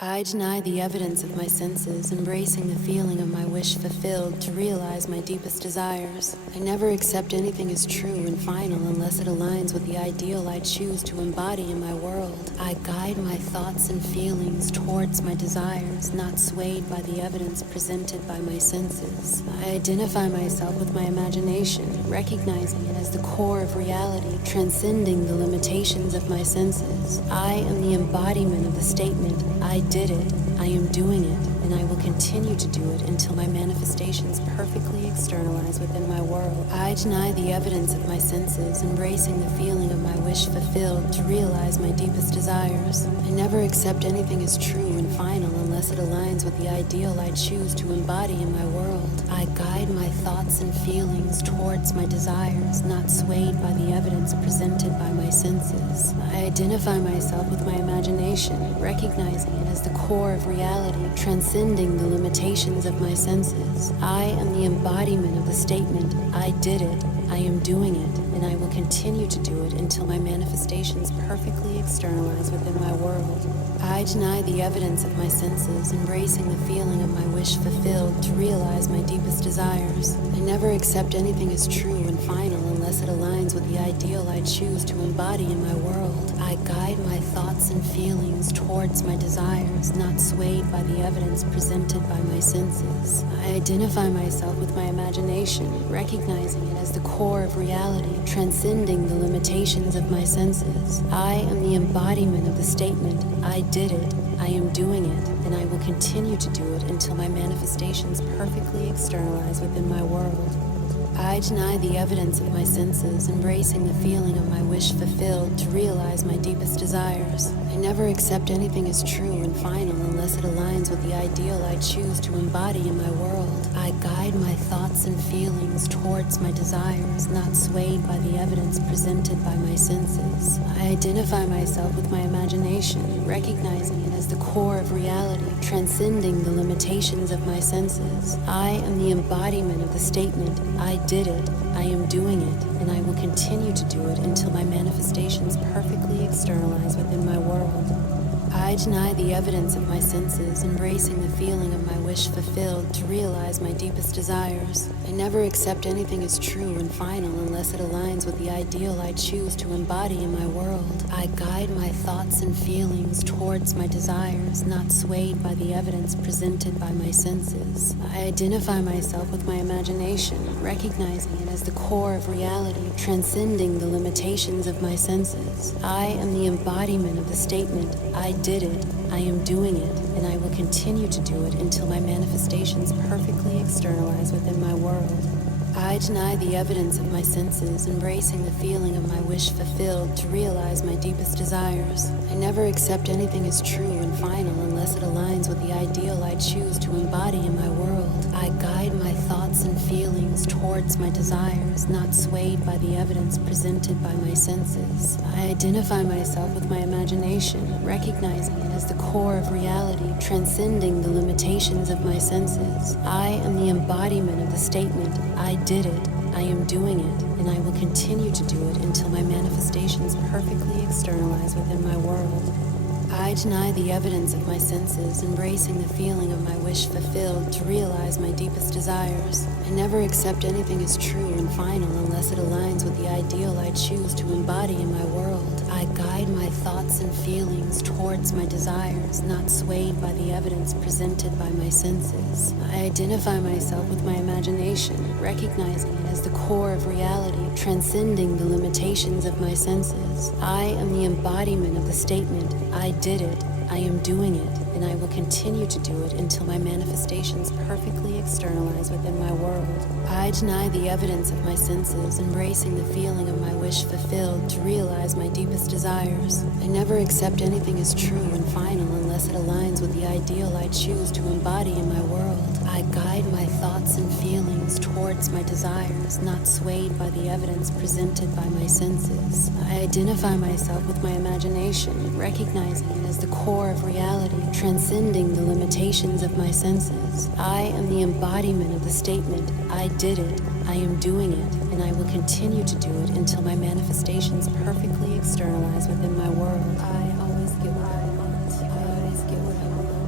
I deny the evidence of my senses, embracing the feeling of my wish fulfilled to realize my deepest desires. I never accept anything as true and final unless it aligns with the ideal I choose to embody in my world. I guide my thoughts and feelings towards my desires, not swayed by the evidence presented by my senses. I identify myself with my imagination, recognizing it as the core of reality, transcending the limitations of my senses. I am the embodiment of the statement, I did it, I am doing it, and I will continue to do it until my manifestations perfectly externalize within my world. I deny the evidence of my senses, embracing the feeling of my wish fulfilled to realize my deepest desires. I never accept anything as true and final unless it aligns with the ideal I choose to embody in my world. I guide my thoughts and feelings towards my desires, not swayed by the evidence presented by my senses. I identify myself with my imagination, recognizing it as the core of reality, transcending the limitations of my senses. I am the embodiment of the statement, I did it, I am doing it, and I will continue to do it until my manifestations perfectly externalize within my world. I deny the evidence of my senses, embracing the feeling of my wish fulfilled to realize my deepest desires. I never accept anything as true and final unless it aligns with the ideal I choose to embody in my world. I guide my thoughts and feelings towards my desires, not swayed by the evidence presented by my senses. I identify myself with my imagination, recognizing it as the core of reality, transcending the limitations of my senses. I am the embodiment of the statement, I did it, I am doing it, and I will continue to do it until my manifestations perfectly externalize within my world. I deny the evidence of my senses, embracing the feeling of my wish fulfilled to realize my deepest desires. I never accept anything as true and final unless it aligns with the ideal I choose to embody in my world. I guide my thoughts and feelings towards my desires, not swayed by the evidence presented by my senses. I identify myself with my imagination, recognizing it as the core of reality, transcending the limitations of my senses. I am the embodiment of the statement, I did it, I am doing it, and I will continue to do it until my manifestations perfectly externalize within my world. I deny the evidence of my senses, embracing the feeling of my wish fulfilled to realize my deepest desires. I never accept anything as true and final unless it aligns with the ideal I choose to embody in my world. I guide my thoughts and feelings towards my desires, not swayed by the evidence presented by my senses. I identify myself with my imagination, recognizing it as the core of reality, transcending the limitations of my senses. I am the embodiment of the statement, I did it, I am doing it, and I will continue to do it until my manifestations perfectly externalize within my world. I deny the evidence of my senses, embracing the feeling of my wish fulfilled to realize my deepest desires. I never accept anything as true and final unless it aligns with the ideal I choose to embody in my world. I guide my thoughts and feelings towards my desires, not swayed by the evidence presented by my senses. I identify myself with my imagination, recognizing it as the core of reality, transcending the limitations of my senses. I am the embodiment of the statement, I did it, I am doing it, and I will continue to do it until my manifestations perfectly externalize within my world. I deny the evidence of my senses, embracing the feeling of my wish fulfilled to realize my deepest desires. I never accept anything as true and final unless it aligns with the ideal I choose to embody in my world. I guide my thoughts and feelings towards my desires, not swayed by the evidence presented by my senses. I identify myself with my imagination, recognizing it as the core of reality, transcending the limitations of my senses. I am the embodiment of the statement, I did it, I am doing it, and I will continue to do it until my manifestations perfectly externalize within my world. I deny the evidence of my senses, embracing the feeling of my wish fulfilled to realize my deepest desires. I never accept anything as true and final unless it aligns with the ideal I choose to embody in my world. I guide my thoughts and feelings towards my desires, not swayed by the evidence presented by my senses. I identify myself with my imagination, recognizing it as the core of reality, transcending the limitations of my senses. I am the embodiment of the statement, I did it, I am doing it, and I will continue to do it until my manifestations perfectly externalize within my world. I always get what I want. I always get what I want.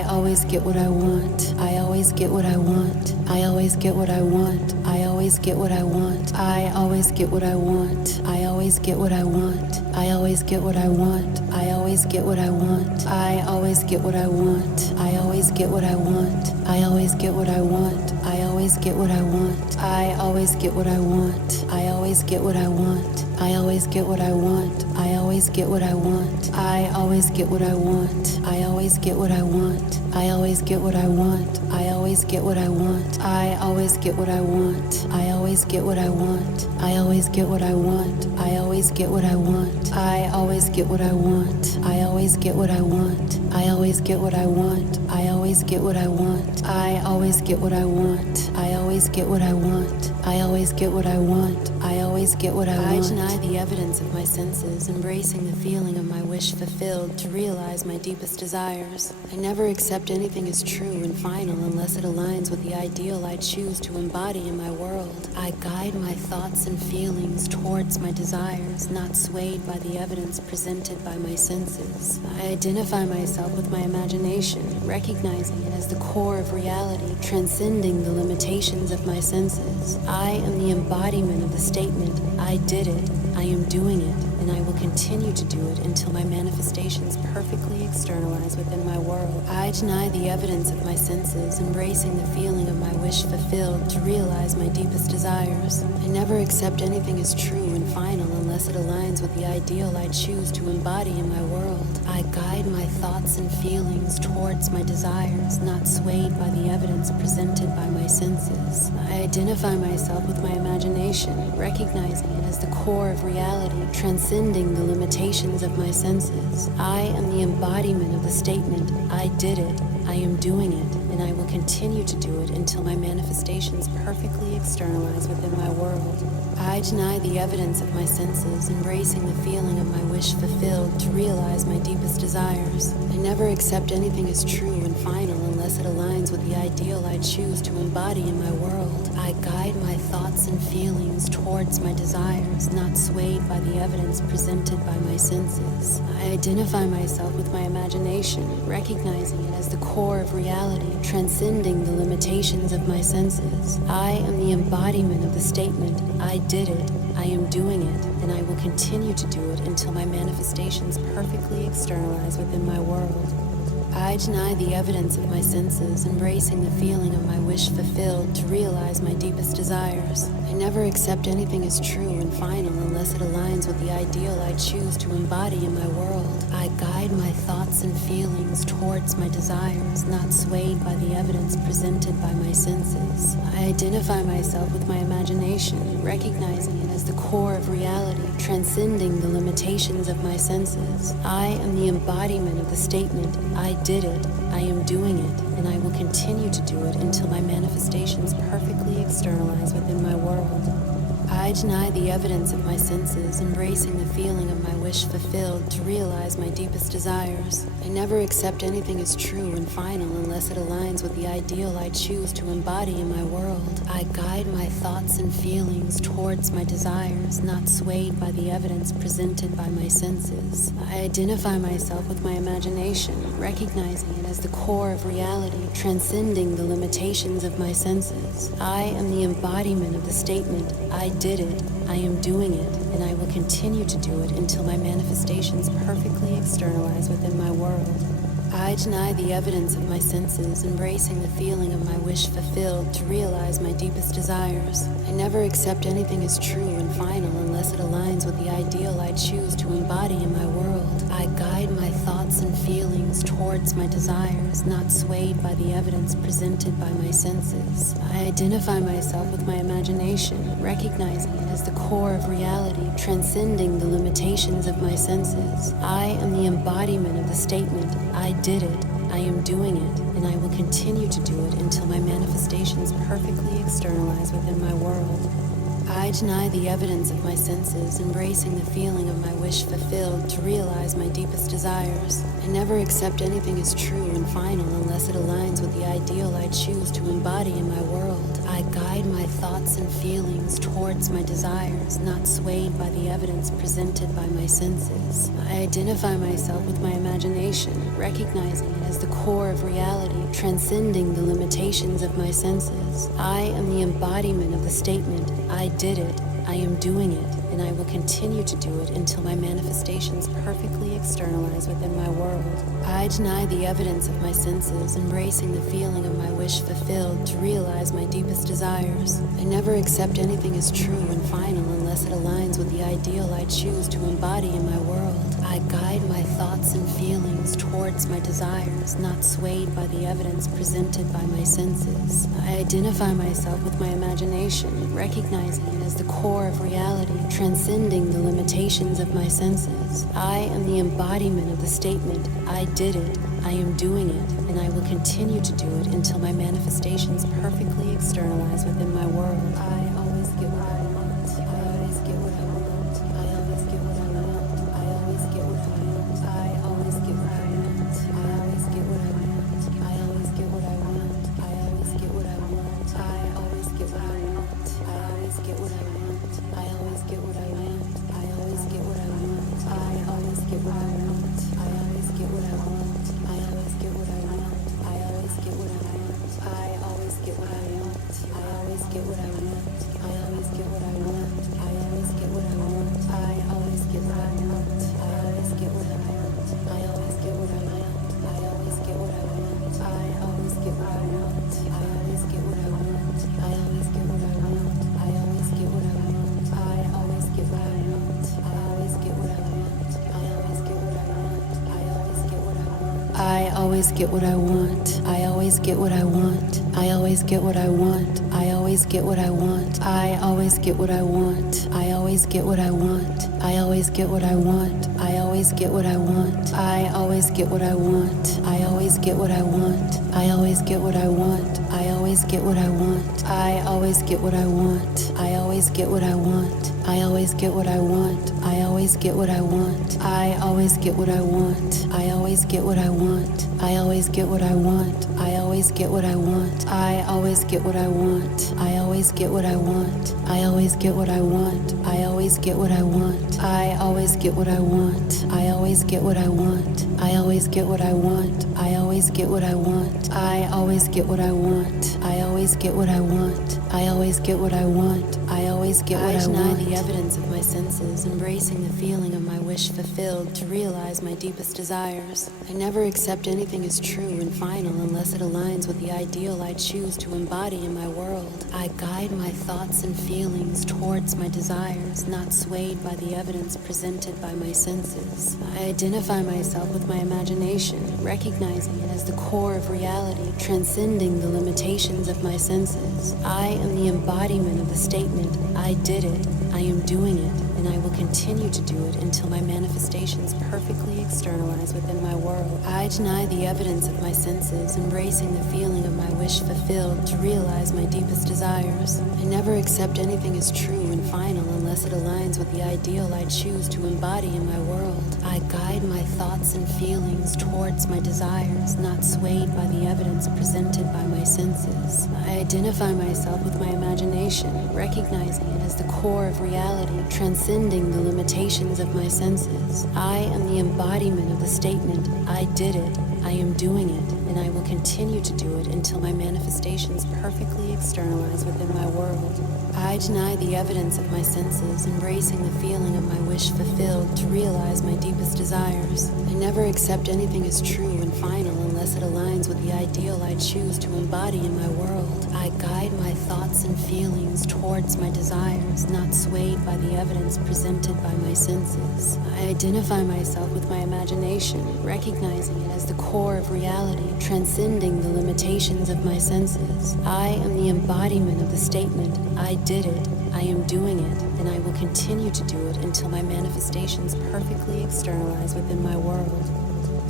I always get what I want. I always get what I want. I always get what I want. I always get what I want. I always get what I want. I always get what I want. I always get what I want. I always get what I want. I always get what I want. I always get what I want. I always get what I want. I always get what I want. I always get what I want. I always get what I want. I always get what I want. I always get what I want. I always get what I want. I always get what I want. I always get what I want. I always get what I want. I always get what I want. I always get what I want. I always get what I want. I always get what I want. I always get what I want. I always get what I want. I always get what I want. I always get what I want. I always get what I want. I always get what I want. I always get what I want. I always get what I want. I deny the evidence of my senses, embracing the feeling of my wish fulfilled to realize my deepest desires. I never accept anything as true and final unless it aligns with the ideal I choose to embody in my world. I guide my thoughts and feelings towards my desires, not swayed by the evidence presented by my senses. I identify myself with my imagination, recognizing it as the core of reality, transcending the limitations of my senses. I am the embodiment of the statement, I did it, I am doing it, and I will continue to do it until my manifestations perfectly externalize within my world. I deny the evidence of my senses, embracing the feeling of my wish fulfilled to realize my deepest desires. I never accept anything as true and final unless it aligns with the ideal I choose to embody in my world. I guide my thoughts and feelings towards my desires, not swayed by the evidence presented by my senses. I identify myself with my imagination, recognizing it as the core of reality, transcending the limitations of my senses. I am the embodiment of the statement, I did it, I am doing it, and I will continue to do it until my manifestations perfectly externalize within my world. I deny the evidence of my senses, embracing the feeling of my wish fulfilled to realize my deepest desires. I never accept anything as true and final unless it aligns with the ideal I choose to embody in my world. I guide my thoughts and feelings towards my desires, not swayed by the evidence presented by my senses. I identify myself with my imagination, recognizing it as the core of reality, transcending the limitations of my senses. I am the embodiment of the statement, I did it, I am doing it, and I will continue to do it until my manifestations perfectly externalize within my world. I deny the evidence of my senses, embracing the feeling of my wish fulfilled to realize my deepest desires. I never accept anything as true and final unless it aligns with the ideal I choose to embody in my world. I guide my thoughts and feelings towards my desires, not swayed by the evidence presented by my senses. I identify myself with my imagination, recognizing it as the core of reality, transcending the limitations of my senses. I am the embodiment of the statement, I did it, I am doing it, and I will continue to do it until my manifestations perfectly externalize within my world. I deny the evidence of my senses, embracing the feeling of my wish fulfilled to realize my deepest desires. I never accept anything as true and final unless it aligns with the ideal I choose to embody in my world. I guide my thoughts and feelings towards my desires, not swayed by the evidence presented by my senses. I identify myself with my imagination, recognizing it as the core of reality, transcending the limitations of my senses. I am the embodiment of the statement, I did it, I am doing it, and I will continue to do it until my manifestations perfectly externalize within my world. I deny the evidence of my senses, embracing the feeling of my wish fulfilled to realize my deepest desires. I never accept anything as true and final unless it aligns with the ideal I choose to embody in my world. I guide my thoughts and feelings towards my desires, not swayed by the evidence presented by my senses. I identify myself with my imagination, recognizing it as the core of reality, transcending the limitations of my senses. I am the embodiment of the statement, I did it, I am doing it, and I will continue to do it until my manifestations perfectly externalize within my world. I deny the evidence of my senses, embracing the feeling of my wish fulfilled to realize my deepest desires. I never accept anything as true and final unless it aligns with the ideal I choose to embody in my world. I guide my thoughts and feelings towards my desires, not swayed by the evidence presented by my senses. I identify myself with my imagination, recognizing it as the core of reality, transcending the limitations of my senses. I am the embodiment of the statement, I did it, I am doing it, and I will continue to do it until my manifestations perfectly externalize within my world. I deny the evidence of my senses, embracing the feeling of my wish fulfilled to realize my deepest desires. I never accept anything as true and final unless it aligns with the ideal I choose to embody in my world. I guide my thoughts and feelings towards my desires, not swayed by the evidence presented by my senses. I identify myself with my imagination, recognizing it as the core of reality, transcending the limitations of my senses. I am the embodiment of the statement, I did it, I am doing it, and I will continue to do it until my manifestations perfectly externalize within my world. I always get what I want. I always get what I want. I always get what I want. I always get what I want. I always get what I want. I always get what I want. I always get what I want. I always get what I want. I always get what I want. I always get what I want. I always get what I want. I always get what I want. I always get what I want. I always get what I want. I always get what I want. I always get what I want. I always get what I want. I always get what I want. I always get what I want. I always get what I want. I always get what I want. I always get what I want. I always get what I want. I always get what I want. I always get what I want. I always get what I want. I always get what I want. I always get what I want. I always get what I want. I always get what I want. I always get what I want. I always get what I want. I always get what I want. I always get what I want. I always get what I want. I always get what I want. I always get what I want. I always get what I want. I always get what I want. I always get what I want. I always get what I want. I always get what I want. I always get what I want. I always get what I want. I always get what I want. I always get what I want. I always get what I want. I always get what I want. I always get what I want. I always get what I want. I always get what I want. I always get what I want. I always get what I want. I always get what I want. I always get what I want. I always get what I want. I always get what I want. I always get what I want. I always get what I want. I always get what I want. I always get what I want. I always get what I want. I always get what I want. I always get what I want. I deny the evidence of my senses, embracing the feeling of my wish fulfilled to realize my deepest desires. I never accept anything as true and final unless it aligns with the ideal I choose to embody in my world. I guide my thoughts and feelings towards my desires, not swayed by the evidence presented by my senses. I identify myself with my imagination, recognizing it as the core of reality, transcending the limitations of my senses. I am the embodiment of the statement, I did it, I am doing it, and I will continue to do it until my manifestations perfectly externalize within my world. I deny the evidence of my senses, embracing the feeling of my wish fulfilled to realize my deepest desires. I never accept anything as true and final unless it aligns with the ideal I choose to embody in my world. I guide my thoughts and feelings towards my desires, not swayed by the evidence presented by my senses. I identify myself with my imagination, recognizing it as the core of reality, transcending the limitations of my senses. I am the embodiment of the statement, I did it, I am doing it, and I will continue to do it until my manifestations perfectly externalize within my world. I deny the evidence of my senses, embracing the feeling of my wish fulfilled to realize my deepest desires. I never accept anything as true and final unless it aligns with the ideal I choose to embody in my world. I guide my thoughts and feelings towards my desires, not swayed by the evidence presented by my senses. I identify myself with my imagination, recognizing it as the core of reality, transcending the limitations of my senses. I am the embodiment of the statement, I did it, I am doing it, and I will continue to do it until my manifestations perfectly externalize within my world.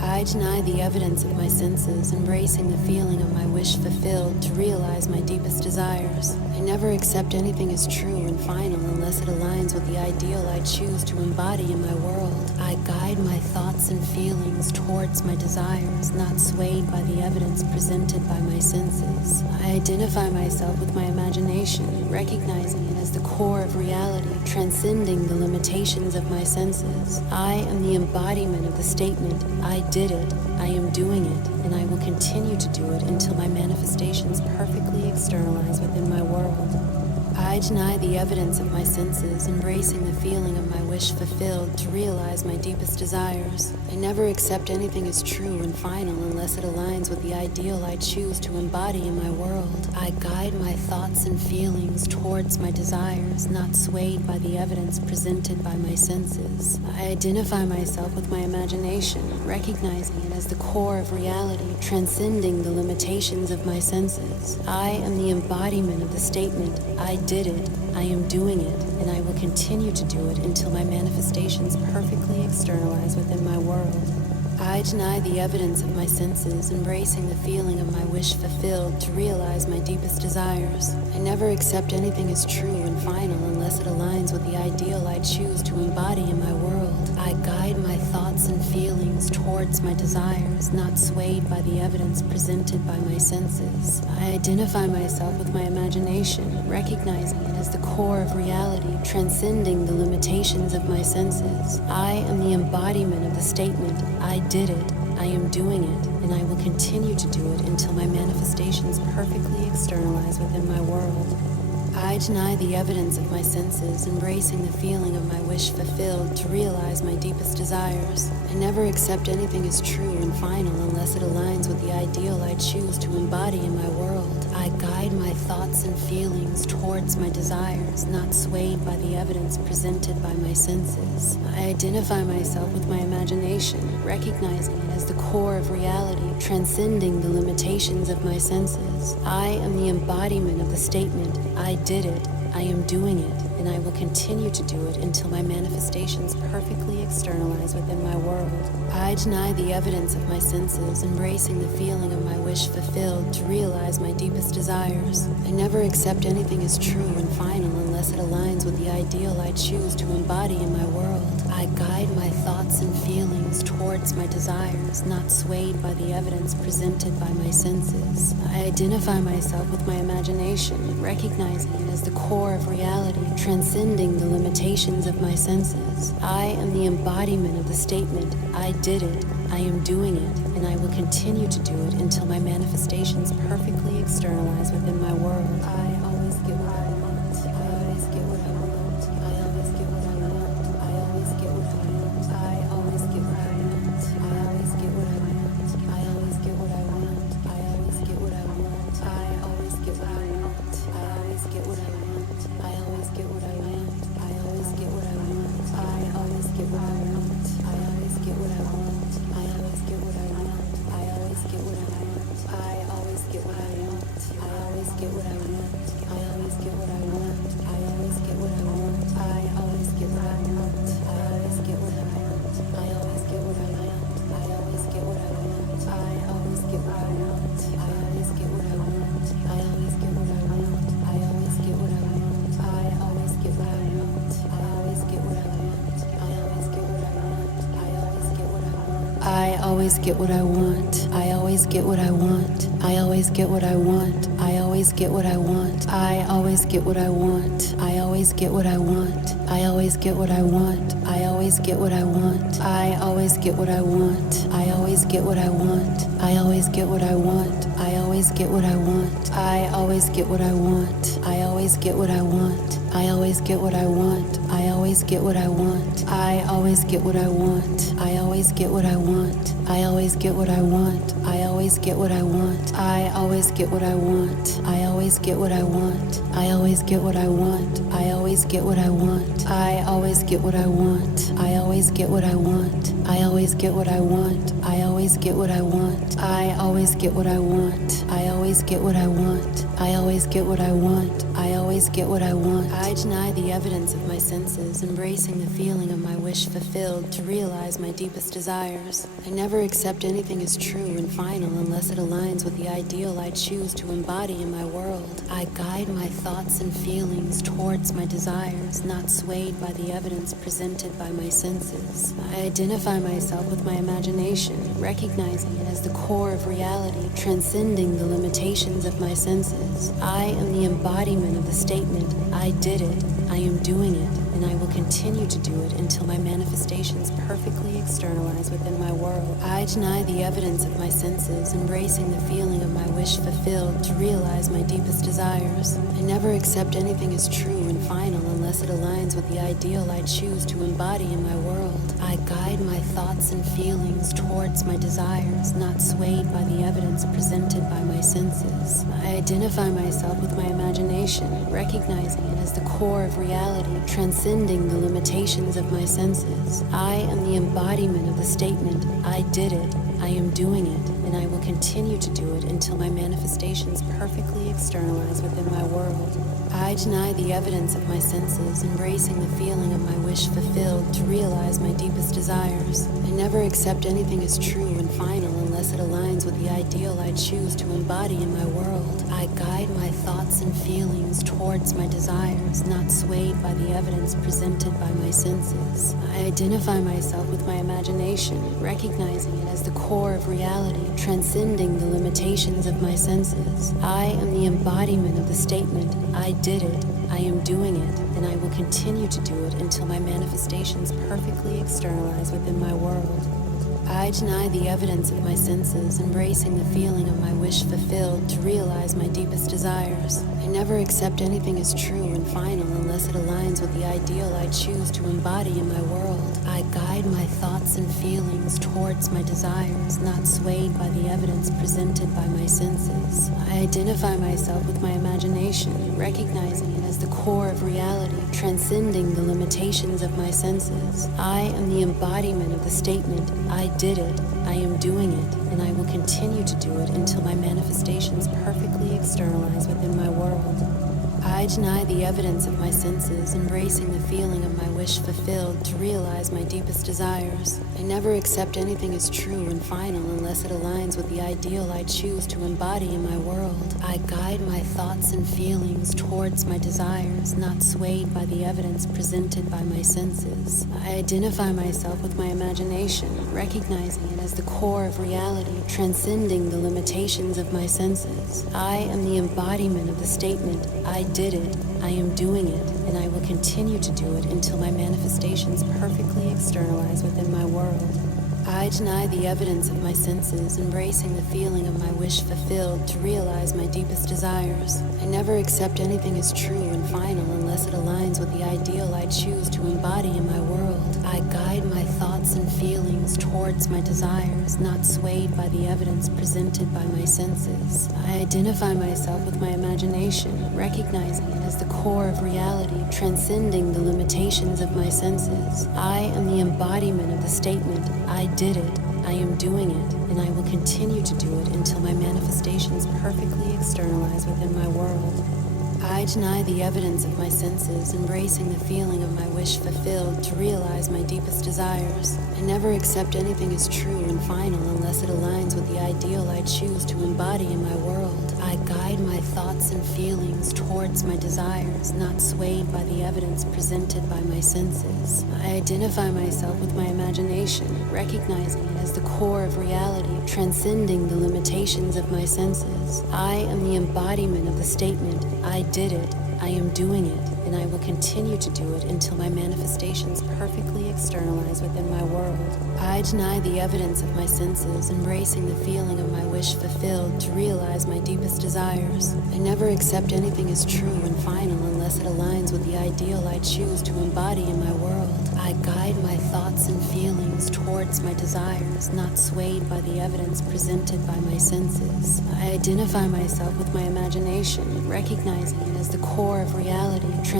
I deny the evidence of my senses, embracing the feeling of my wish fulfilled to realize my deepest desires. I never accept anything as true and final unless it aligns with the ideal I choose to embody in my world. I guide my thoughts and feelings towards my desires, not swayed by the evidence presented by my senses. I identify myself with my imagination, recognizing it as the core of reality, transcending the limitations of my senses. I am the embodiment of the statement, I did it, I am doing it, and I will continue to do it until my manifestations perfectly externalize within my world. I deny the evidence of my senses, embracing the feeling of my wish fulfilled to realize my deepest desires. I never accept anything as true and final unless it aligns with the ideal I choose to embody in my world. I guide my thoughts and feelings towards my desires, not swayed by the evidence presented by my senses. I identify myself with my imagination, recognizing it as the core of reality, transcending the limitations of my senses. I am the embodiment of the statement, I did it, I am doing it, and I will continue to do it until my manifestations perfectly externalize within my world. I deny the evidence of my senses, embracing the feeling of my wish fulfilled to realize my deepest desires. I never accept anything as true and final unless it aligns with the ideal I choose to embody in my world. I guide my thoughts and feelings towards my desires, not swayed by the evidence presented by my senses. I identify myself with my imagination, recognizing it as the core of reality, transcending the limitations of my senses. I am the embodiment of the statement, I did it, I am doing it, and I will continue to do it until my manifestations perfectly externalize within my world. I deny the evidence of my senses, embracing the feeling of my wish fulfilled to realize my deepest desires. I never accept anything as true and final unless it aligns with the ideal I choose to embody in my world. I guide my thoughts and feelings towards my desires, not swayed by the evidence presented by my senses. I identify myself with my imagination, recognizing it as the core of reality, transcending the limitations of my senses. I am the embodiment of the statement, I did it, I am doing it, and I will continue to do it until my manifestations perfectly externalize within my world. I deny the evidence of my senses, embracing the feeling of my wish fulfilled to realize my deepest desires. I never accept anything as true and final unless it aligns with the ideal I choose to embody in my world. I guide my thoughts and feelings towards my desires, not swayed by the evidence presented by my senses. I identify myself with my imagination, recognizing it as the core of reality, transcending the limitations of my senses. I am the embodiment of the statement, I did it, I am doing it, and I will continue to do it until my manifestations perfectly externalize within my world. I always get what I want. I always get what I want. I always get what I want. I always get what I want. I always get what I want. I always get what I want. I always get what I want. I always get what I want. I always get what I want. I always get what I want. I always get what I want. I always get what I want. I always get what I want. I always get what I want. I always get what I want. I always get what I want. I always get what I want. I always get what I want. I always get what I want. I always get what I want. I always get what I want. I always get what I want. I always get what I want. I always get what I want. I always get what I want. I always get what I want. I always get what I want. I always get what I want. I always get what I want. I always get what I want. I always get what I want. I always get what I want. I always get what I want. I always get what I want. I always get what I want. I always get what I want. I always get what I want. I always get what I want. I always get what I want. I always get what I want. I always get what I want. I always get what I want. I always get what I want. I always get what I want. I always get what I want. I always get what I want. I always get what I want. I always get what I want. I always get what I want. I always get what I want. I always get what I want. I always get what I want. I always get what I want. I always get what I want. I always get what I want. I always get what I want. I always get what I want. I always get what I want. I always get what I want. I always get what I want. I always get what I want. I always get what I want. I always get what I want. I always get what I want. I deny the evidence of my senses, embracing the feeling of my wish fulfilled to realize my deepest desires. I never accept anything as true and final unless it aligns with the ideal I choose to embody in my world. I guide my thoughts and feelings towards my desires, not swayed by the evidence presented by my senses. I identify myself with my imagination, recognizing it as the core of reality, transcending the limitations of my senses. I am the embodiment of the statement, I did it, I am doing it, and I will continue to do it until my manifestations perfectly externalize within my world. I deny the evidence of my senses, embracing the feeling of my wish fulfilled to realize my deepest desires. I never accept anything as true and final unless it aligns with the ideal I choose to embody in my world. I guide my thoughts and feelings towards my desires, not swayed by the evidence presented by my senses. I identify myself with my imagination, recognizing it as the core of reality, transcending the limitations of my senses. I am the embodiment of the statement, I did it, I am doing it, and I will continue to do it until my manifestations perfectly externalize within my world. I deny the evidence of my senses, embracing the feeling of my wish fulfilled to realize my deepest desires. I never accept anything as true and final unless it aligns with the ideal I choose to embody in my world. I guide my thoughts and feelings towards my desires, not swayed by the evidence presented by my senses. I identify myself with my imagination, recognizing it as the core of reality, transcending the limitations of my senses. I am the embodiment of the statement, I did it, I am doing it, and I will continue to do it until my manifestations perfectly externalize within my world. I deny the evidence of my senses, embracing the feeling of my wish fulfilled to realize my deepest desires. I never accept anything as true and final unless it aligns with the ideal I choose to embody in my world. I guide my thoughts and feelings towards my desires, not swayed by the evidence presented by my senses. I identify myself with my imagination, recognizing it as the core of reality, transcending the limitations of my senses. I am the embodiment of the statement, I did it, I am doing it, and I will continue to do it until my manifestations perfectly externalize within my world. I deny the evidence of my senses, embracing the feeling of my wish fulfilled to realize my deepest desires. I never accept anything as true and final unless it aligns with the ideal I choose to embody in my world. I guide my thoughts and feelings towards my desires, not swayed by the evidence presented by my senses. I identify myself with my imagination, recognizing it as the core of reality, transcending the limitations of my senses. I am the embodiment of the statement, I did it, I am doing it, and I will continue to do it until my manifestations perfectly externalize within my world. I deny the evidence of my senses, embracing the feeling of my wish fulfilled to realize my deepest desires. I never accept anything as true and final unless it aligns with the ideal I choose to embody in my world. I guide my thoughts and feelings towards my desires, not swayed by the evidence presented by my senses. I identify myself with my imagination, recognizing it as the core of reality, transcending the limitations of my senses. I am the embodiment of the statement, I did it, I am doing it, and I will continue to do it until my manifestations perfectly externalize within my world. I deny the evidence of my senses, embracing the feeling of my wish fulfilled to realize my deepest desires. I never accept anything as true and final unless it aligns with the ideal I choose to embody in my world. I guide my thoughts and feelings towards my desires, not swayed by the evidence presented by my senses. I identify myself with my imagination, recognizing it as the core of reality, transcending the limitations of my senses. I am the embodiment of the statement, I did it, I am doing it, and I will continue to do it until my manifestations perfectly externalize within my world. I deny the evidence of my senses, embracing the feeling of my wish fulfilled to realize my deepest desires. I never accept anything as true and final unless it aligns with the ideal I choose to embody in my world. I guide my thoughts and feelings towards my desires, not swayed by the evidence presented by my senses. I identify myself with my imagination, recognizing it as the core of reality,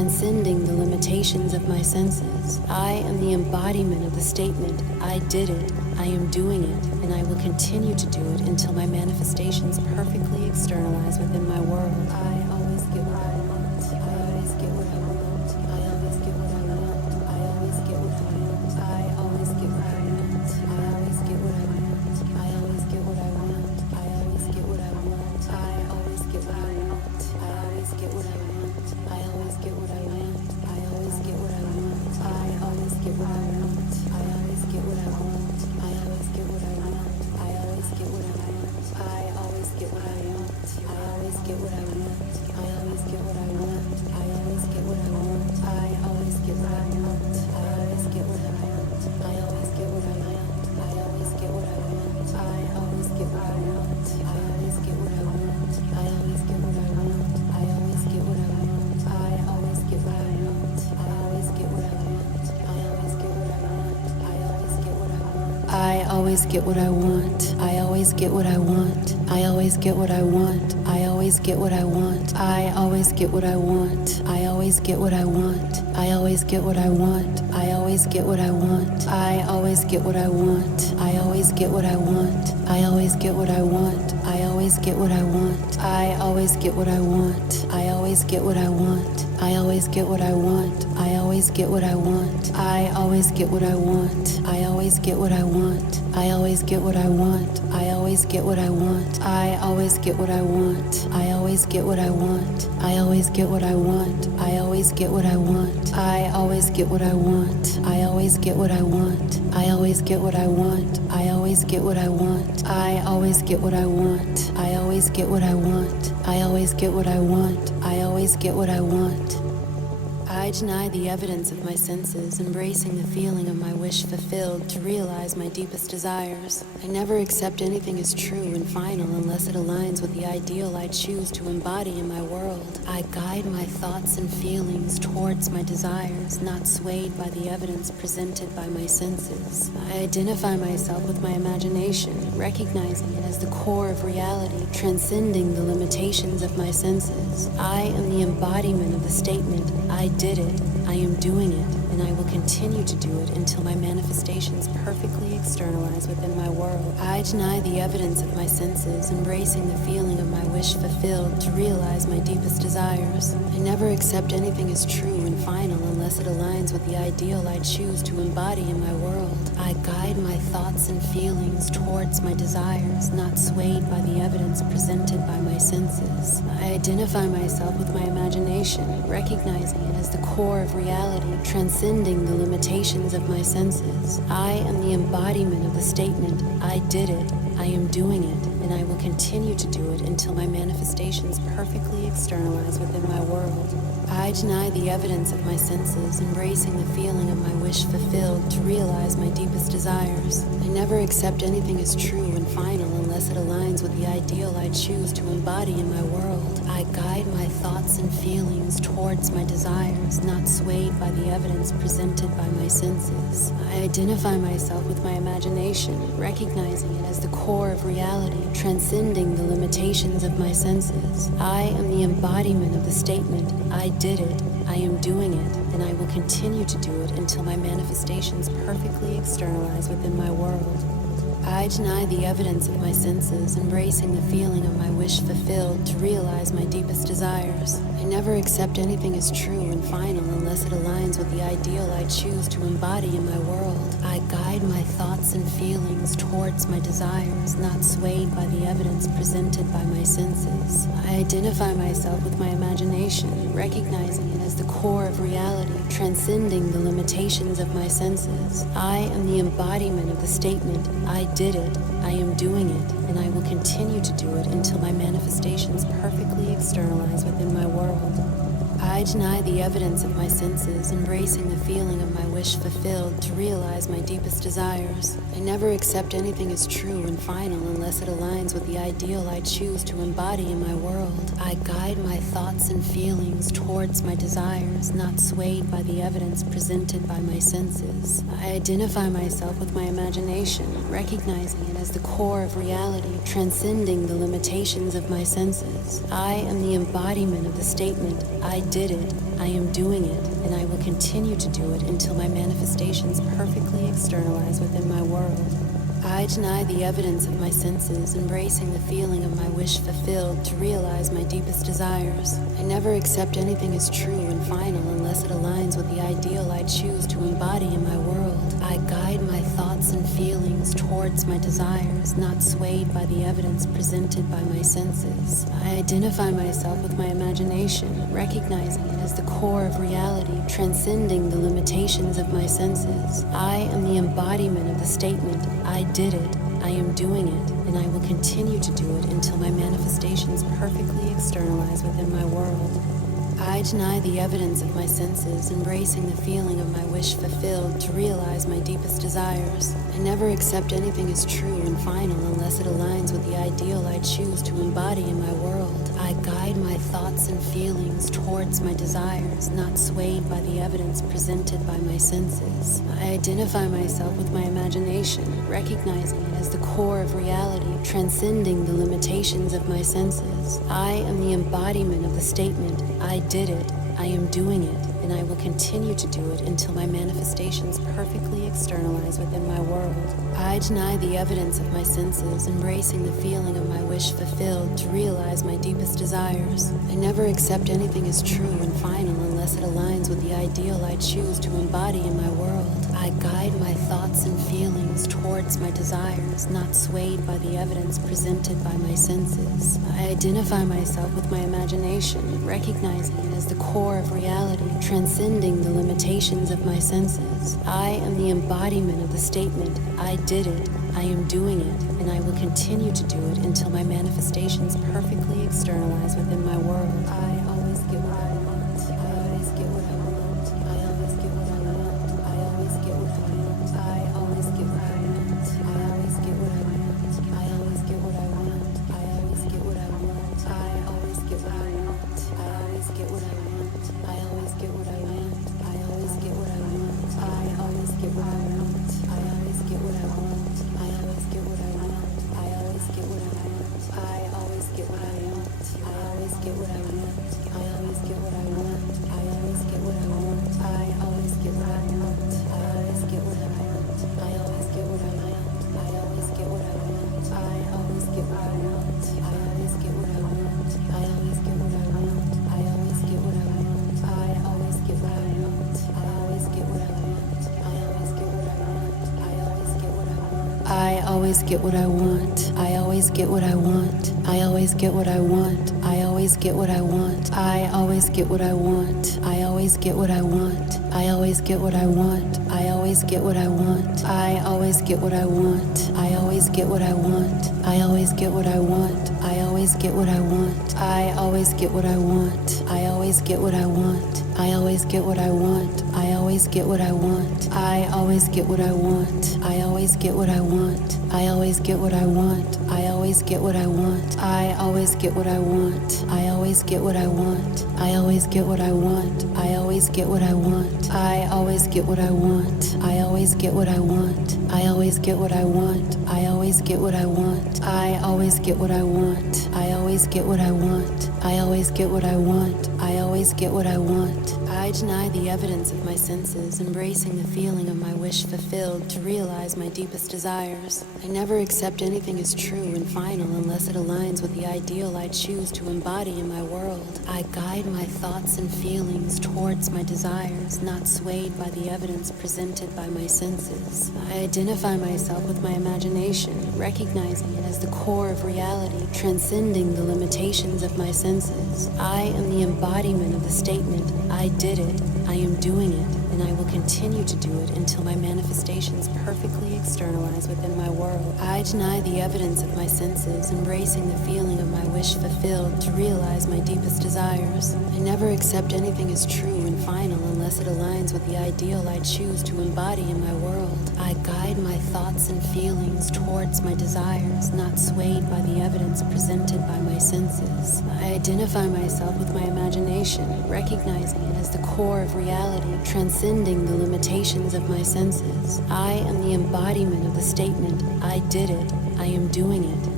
transcending the limitations of my senses. I am the embodiment of the statement, I did it, I am doing it, and I will continue to do it until my manifestations perfectly externalize within my world. I always get what I want. I always get what I want. I always get what I want. I always get what I want. I always get what I want. I always get what I want. I always get what I want. I always get what I want. I always get what I want. I always get what I want. I always get what I want. I always get what I want. I always get what I want. I always get what I want. I always get what I want. I always get what I want. I always get what I want. I always get what I want. I always get what I want. I always get what I want. I always get what I want. I always get what I want. I always get what I want. I always get what I want. I always get what I want. I always get what I want. I always get what I want. I always get what I want. I always get what I want. I always get what I want. I always get what I want. I always get what I want. I always get what I want. I always get what I want. I always get what I want. I always get what I want. I always get what I want. I always get what I want. I always get what I want. I always get what I want. I always get what I want. I always get what I want. I always get what I want. I always get what I want. I always get what I want. I always get what I want. I always get what I want. I always get what I want. I always get what I want. I always get what I want. I always get what I want. I always get what I want. I always get what I want. I always get what I want. I always get what I want. I always get what I want. I always get what I want. I always get what I want. I always get what I want. I always get what I want. I always get what I want. I always get what I want. I always get what I want. I always get what I want. I deny the evidence of my senses, embracing the feeling of my wish fulfilled to realize my deepest desires. I never accept anything as true and final unless it aligns with the ideal I choose to embody in my world. I guide my thoughts and feelings towards my desires, not swayed by the evidence presented by my senses. I identify myself with my imagination, recognizing it as the core of reality, transcending the limitations of my senses. I am the embodiment of the statement, I did it, I am doing it, and I will continue to do it until my manifestations perfectly externalize within my world. I deny the evidence of my senses, embracing the feeling of my wish fulfilled to realize my deepest desires. I never accept anything as true and final unless it aligns with the ideal I choose to embody in my world. I guide my thoughts and feelings towards my desires, not swayed by the evidence presented by my senses. I identify myself with my imagination, recognizing it as the core of reality, transcending the limitations of my senses. I am the embodiment of the statement, I did it, I am doing it, and I will continue to do it until my manifestations perfectly externalize within my world. I deny the evidence of my senses, embracing the feeling of my wish fulfilled to realize my deepest desires. I never accept anything as true and final unless it aligns with the ideal I choose to embody in my world. I guide my thoughts and feelings towards my desires, not swayed by the evidence presented by my senses. I identify myself with my imagination, recognizing it as the core of reality, transcending the limitations of my senses. I am the embodiment of the statement, I did it, I am doing it, and I will continue to do it until my manifestations perfectly externalize within my world. I deny the evidence of my senses, embracing the feeling of my wish fulfilled to realize my deepest desires. I never accept anything as true and final unless it aligns with the ideal I choose to embody in my world. I guide my thoughts and feelings towards my desires, not swayed by the evidence presented by my senses. I identify myself with my imagination, recognizing it as the core of reality, transcending the limitations of my senses. I am the embodiment of the statement, I did it, I am doing it, and I will continue to do it until my manifestations perfectly externalize within my world. I deny the evidence of my senses, embracing the feeling of my wish fulfilled to realize my deepest desires. I never accept anything as true and final unless it aligns with the ideal I choose to embody in my world. I guide my thoughts and feelings towards my desires, not swayed by the evidence presented by my senses. I identify myself with my imagination, recognizing it as the core of reality, transcending the limitations of my senses. I am the embodiment of the statement, I did it, I am doing it, and I will continue to do it until my manifestations perfectly externalize within my world. I deny the evidence of my senses, embracing the feeling of my wish fulfilled to realize my deepest desires. I never accept anything as true and final unless it aligns with the ideal I choose to embody in my world. I guide my thoughts and feelings towards my desires, not swayed by the evidence presented by my senses. I identify myself with my imagination, recognizing it as the core of reality, transcending the limitations of my senses. I am the embodiment of the statement, I did it, I am doing it, and I will continue to do it until my manifestations perfectly externalize within my world. I deny the evidence of my senses, embracing the feeling of my wish fulfilled to realize my deepest desires. I never accept anything as true and final unless it aligns with the ideal I choose to embody in my world. I guide my thoughts and feelings towards my desires, not swayed by the evidence presented by my senses. I identify myself with my imagination, recognizing it as the core of reality, transcending the limitations of my senses. I am the embodiment of the statement, I did it, I am doing it, and I will continue to do it until my manifestations perfectly externalize within my world. I deny the evidence of my senses, embracing the feeling of my wish fulfilled to realize my deepest desires. I never accept anything as true and final unless it aligns with the ideal I choose to embody in my world. I guide my thoughts and feelings towards my desires, not swayed by the evidence presented by my senses. I identify myself with my imagination, recognizing it as the core of reality, transcending the limitations of my senses. I am the embodiment of the statement, I did it, I am doing it, and I will continue to do it until my manifestations perfectly externalize within my world. I always get what I want. I always get what I want. I always get what I want. I always get what I want. I always get what I want. I always get what I want. I always get what I want. I always get what I want. I always get what I want. I always get what I want. I always get what I want. I always get what I want. I always get what I want. I always get what I want. I always get what I want. I always get what I want. I always get what I want. I always get what I want. I always get what I want. I always get what I want. I always get what I want. I always get what I want. I always get what I want. I always get what I want. I always get what I want. I always get what I want. I always get what I want. I always get what I want. I always get what I want. I always get what I want. I always get what I want. I always get what I want. I always get what I want. I always get what I want. I always get what I want. I always get what I want. I always get what I want. I always get what I want. I always get what I want. I always get what I want. I always get what I want. I always get what I want. I always get what I want. I always get what I want. I always get what I want. I always get what I want. I always get what I want. I always get what I want. I always get what I want. I always get what I want. I always get what I want. I always get what I want. I always get what I want. I always get what I want. I always get what I want. I always get what I want. I always get what I want. I always get what I want. I always get what I want. I always get what I want. I always get what I want. I always get what I want. I always get what I want. I always get what I want. I deny the evidence of my senses, embracing the feeling of my wish fulfilled to realize my deepest desires. I never accept anything as true and final unless it aligns with the ideal I choose to embody in my world. I guide my thoughts and feelings towards my desires, not swayed by the evidence presented by my senses. I identify myself with my imagination, recognizing it as the core of reality, transcending the limitations of my senses. I am the embodiment of the statement, I did it, I am doing it, and I will continue to do it until my manifestations perfectly externalize within my world. I deny the evidence of my senses, embracing the feeling of my wish fulfilled to realize my deepest desires. I never accept anything as true and final unless it aligns with the ideal I choose to embody in my world. I guide my thoughts and feelings towards my desires, not swayed by the evidence presented by my senses. I identify myself with my imagination, recognizing it as the core of reality, transcending the limitations of my senses. I am the embodiment of the statement, I did it, I am doing it,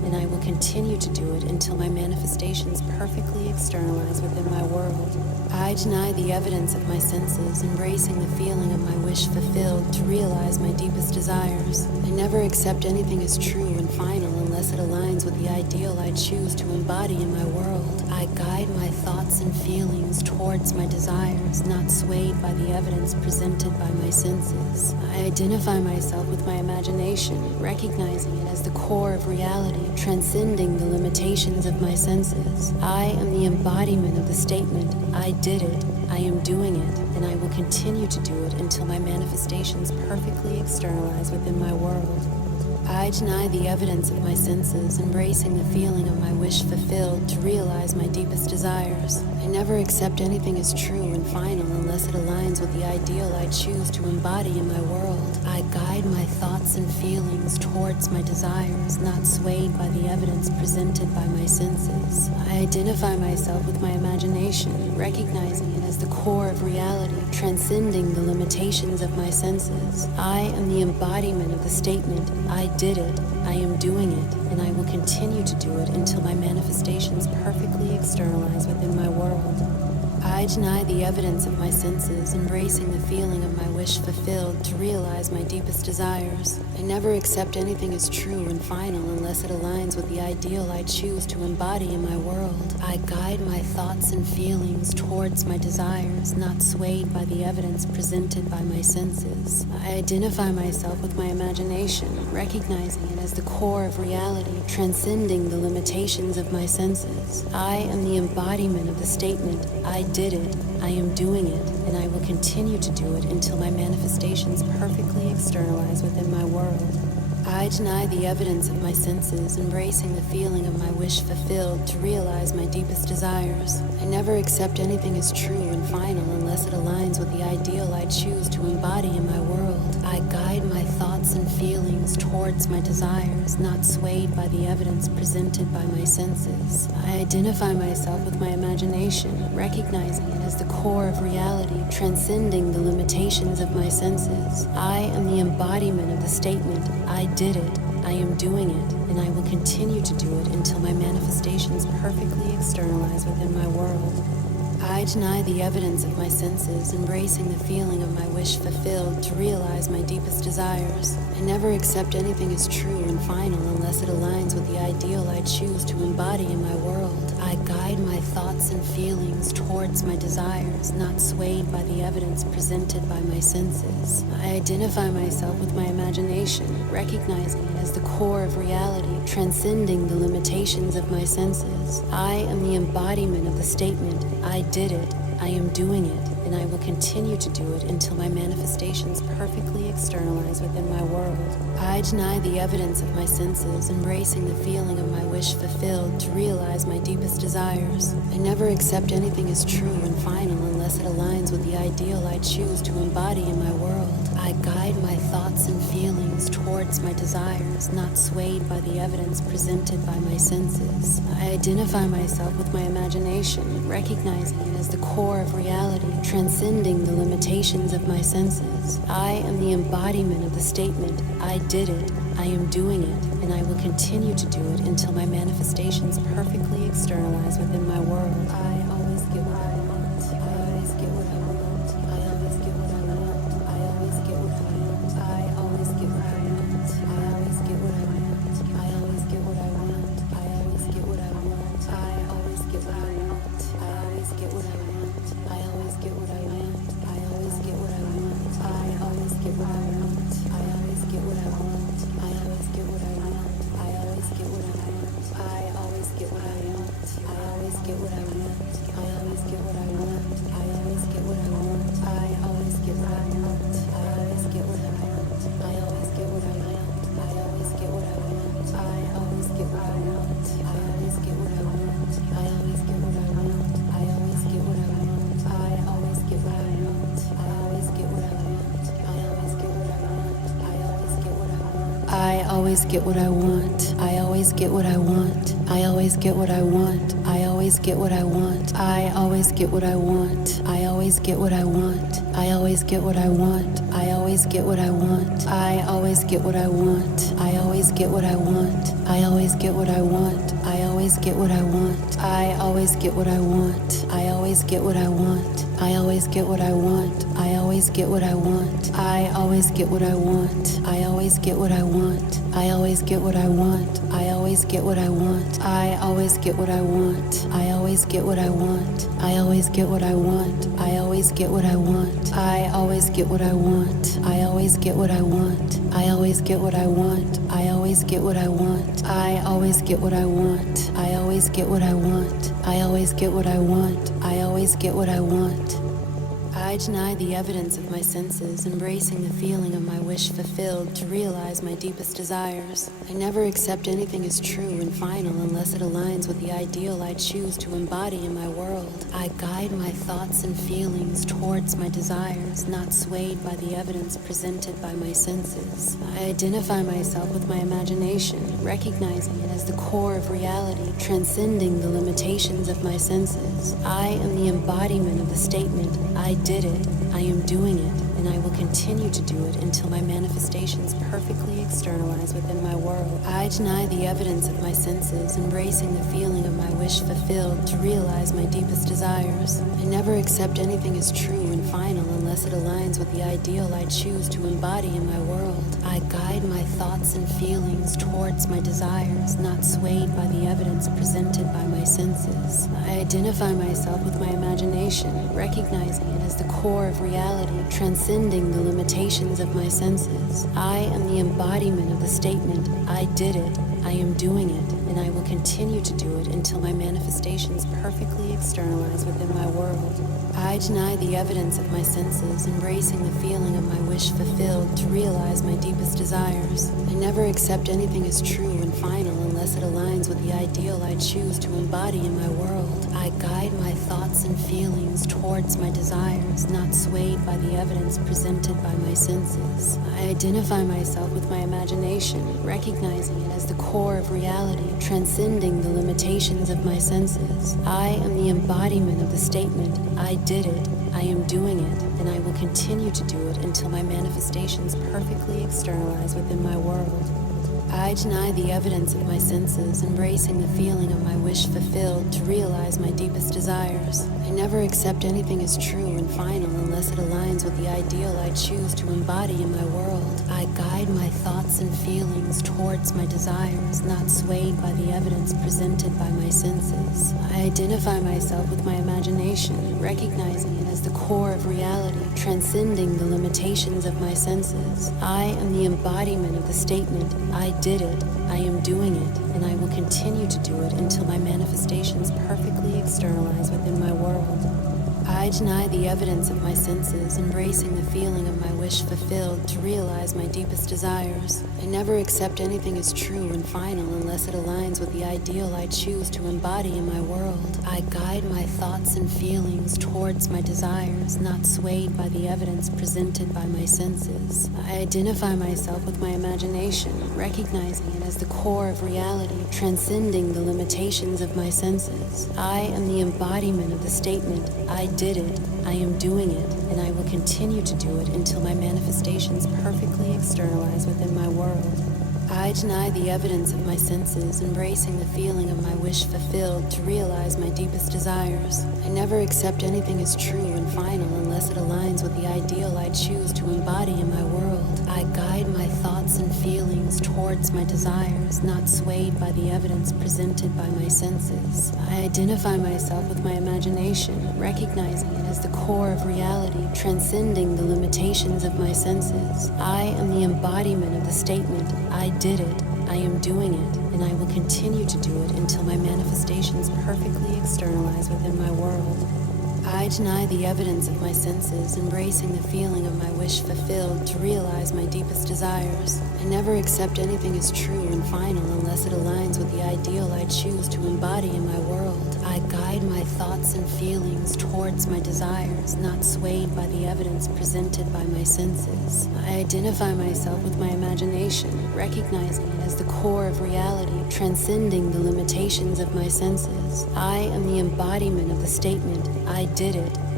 and I will continue to do it until my manifestations perfectly externalize within my world. I deny the evidence of my senses, embracing the feeling of my wish fulfilled to realize my deepest desires. I never accept anything as true and final unless it aligns with the ideal I choose to embody in my world. I guide my thoughts and feelings towards my desires, not swayed by the evidence presented by my senses. I identify myself with my imagination, recognizing it as the core of reality, transcending the limitations of my senses. I am the embodiment of the statement, I did it, I am doing it, and I will continue to do it until my manifestations perfectly externalize within my world. I deny the evidence of my senses, embracing the feeling of my wish fulfilled to realize my deepest desires. I never accept anything as true and final unless it aligns with the ideal I choose to embody in my world. I guide my thoughts and feelings towards my desires, not swayed by the evidence presented by my senses. I identify myself with my imagination, recognizing it as the core of reality, transcending the limitations of my senses. I am the embodiment of the statement, I did it, I am doing it, and I will continue to do it until my manifestations perfectly externalize within my world. I deny the evidence of my senses, embracing the feeling of my wish fulfilled to realize my deepest desires. I never accept anything as true and final unless it aligns with the ideal I choose to embody in my world. I guide my thoughts and feelings towards my desires, not swayed by the evidence presented by my senses. I identify myself with my imagination, recognizing it as the core of reality, transcending the limitations of my senses. I am the embodiment of the statement, I did it, I am doing it, and I will continue to do it until my manifestations perfectly externalize within my world. I deny the evidence of my senses, embracing the feeling of my wish fulfilled to realize my deepest desires. I never accept anything as true and final unless it aligns with the ideal I choose to embody in my world. I guide my thoughts and feelings towards my desires, not swayed by the evidence presented by my senses. I identify myself with my imagination, recognizing it as the core of reality, transcending the limitations of my senses. I am the embodiment of the statement, I did it, I am doing it, and I will continue to do it until my manifestations perfectly externalize within my world. I deny the evidence of my senses, embracing the feeling of my wish fulfilled to realize my deepest desires. I never accept anything as true and final unless it aligns with the ideal I choose to embody in my world. I guide my thoughts and feelings towards my desires, not swayed by the evidence presented by my senses. I identify myself with my imagination, recognizing it as the core of reality, transcending the limitations of my senses. I am the embodiment of the statement, I did it, I am doing it, and I will continue to do it until my manifestations perfectly externalize within my world. I deny the evidence of my senses, embracing the feeling of my wish fulfilled to realize my deepest desires. I never accept anything as true and final unless it aligns with the ideal I choose to embody in my world. I guide my thoughts and feelings towards my desires, not swayed by the evidence presented by my senses. I identify myself with my imagination, recognizing it as the core of reality, transcending the limitations of my senses. I am the embodiment of the statement, I did it, I am doing it, and I will continue to do it until my manifestations perfectly externalize within my world. I always get what I want. I always get what I want. I always get what I want. I always get what I want. I always get what I want. I always get what I want. I always get what I want. I always get what I want. I always get what I want. I always get what I want. I always get what I want. I always get what I want. I always get what I want. I always get what I want. I always get what I want. I always get what I want. I always get what I want. I always get what I want. I always get what I want. I always get what I want. I always get what I want. I always get what I want. I always get what I want. I always get what I want. I always get what I want. I always get what I want. I always get what I want. I always get what I want. I always get what I want. I always get what I want. I always get what I want. I always get what I want. I always get what I want. I always get what I want. I always get what I want. I always get what I want. I always get what I want. I always get what I want. I always get what I want. I always get what I want. I always get what I want. I always get what I want. I always get what I want. I always get what I want. I always get what I want. I always get what I want. I always get what I want. I always get what I want. I always get what I want. I always get what I want. I always get what I want. I always get what I want. I always get what I want. I always get what I want. I always get what I want. I always get what I want. I always get what I want. I always get what I want. I always get what I want. I always get what I want. I always get what I want. I always get what I want. I always get what I want. I always get what I want. I deny the evidence of my senses, embracing the feeling of my wish fulfilled to realize my deepest desires. I never accept anything as true and final unless it aligns with the ideal I choose to embody in my world. I guide my thoughts and feelings towards my desires, not swayed by the evidence presented by my senses. I identify myself with my imagination, recognizing it as the core of reality, transcending the limitations of my senses. I am the embodiment of the statement, I did it, I am doing it, and I will continue to do it until my manifestations perfectly externalize within my world. I deny the evidence of my senses, embracing the feeling of my wish fulfilled to realize my deepest desires. I never accept anything as true and final unless it aligns with the ideal I choose to embody in my world. I guide my thoughts and feelings towards my desires, not swayed by the evidence presented by my senses. I identify myself with my imagination, recognizing it as the core of reality, transcending the limitations of my senses. I am the embodiment of the statement, I did it, I am doing it, and I will continue to do it until my manifestations perfectly externalize within my world. I deny the evidence of my senses, embracing the feeling of my wish fulfilled to realize my deepest desires. I never accept anything as true and final unless it aligns with the ideal I choose to embody in my world. I guide my thoughts and feelings towards my desires, not swayed by the evidence presented by my senses. I identify myself with my imagination, recognizing it as the core of reality, transcending the limitations of my senses. I am the embodiment of the statement, I did it, I am doing it, and I will continue to do it until my manifestations perfectly externalize within my world. I deny the evidence of my senses, embracing the feeling of my wish fulfilled to realize my deepest desires. I never accept anything as true and final unless it aligns with the ideal I choose to embody in my world. I guide my thoughts and feelings towards my desires, not swayed by the evidence presented by my senses. I identify myself with my imagination, recognizing it as the core of reality, transcending the limitations of my senses. I am the embodiment of the statement, I did it, I am doing it, and I will continue to do it until my manifestations perfectly externalize within my world. I deny the evidence of my senses, embracing the feeling of my wish fulfilled to realize my deepest desires. I never accept anything as true and final unless it aligns with the ideal I choose to embody in my world. I guide my thoughts and feelings towards my desires, not swayed by the evidence presented by my senses. I identify myself with my imagination, recognizing it as the core of reality, transcending the limitations of my senses. I am the embodiment of the statement, I did it, I am doing it, and I will continue to do it until my manifestations perfectly externalize within my world. I deny the evidence of my senses, embracing the feeling of my wish fulfilled to realize my deepest desires. I never accept anything as true and final unless it aligns with the ideal I choose to embody in my world. I guide my thoughts and feelings towards my desires, not swayed by the evidence presented by my senses. I identify myself with my imagination, recognizing it as the core of reality, transcending the limitations of my senses. I am the embodiment of the statement, I did it, I am doing it, and I will continue to do it until my manifestations perfectly externalize within my world. I deny the evidence of my senses, embracing the feeling of my wish fulfilled to realize my deepest desires. I never accept anything as true and final unless it aligns with the ideal I choose to embody in my world. I guide my thoughts and feelings towards my desires, not swayed by the evidence presented by my senses. I identify myself with my imagination, recognizing it as the core of reality, transcending the limitations of my senses. I am the embodiment of the statement, I did it,